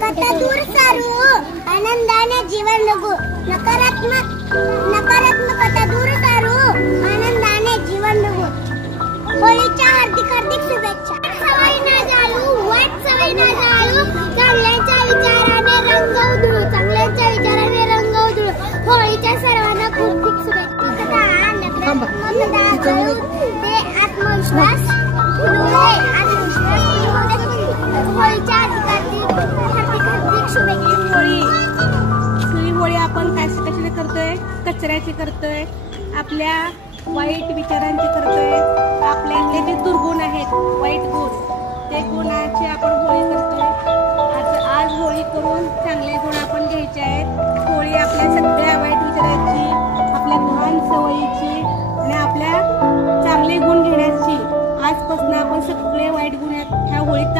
कथा दूर सारू आनंदाने जीवन जगू नकारात्मकता दूर सारू आनंदाने जीवन जगू होळीच्या हार्दिक हार्दिक शुभेच्छा सवय न जाळू वाईट सवय न जाळू चांगल्याच्या विचाराने रंग उधळू होळीच्या सर्वांना खूप खूप शुभेच्छा आत्मविश्वास होळीच्या हार्दिक शुभेच्छा होळी आपण कशाने करतोय कचऱ्याची करतोय आपल्या वाईट विचारांची करतोय आपल्यातले जे दुर्गुण आहेत वाईट गुण ते गुणाची आपण होळी करतोय आज होळी करून चांगले गुण आपण घ्यायचे आहेत होळी आपल्या सगळ्या वाईट विचारांची आपल्या घाण सवयीची आणि आपल्या चांगले गुण घेण्याची आजपासून आपण सगळे वाईट गुण ह्या होळीत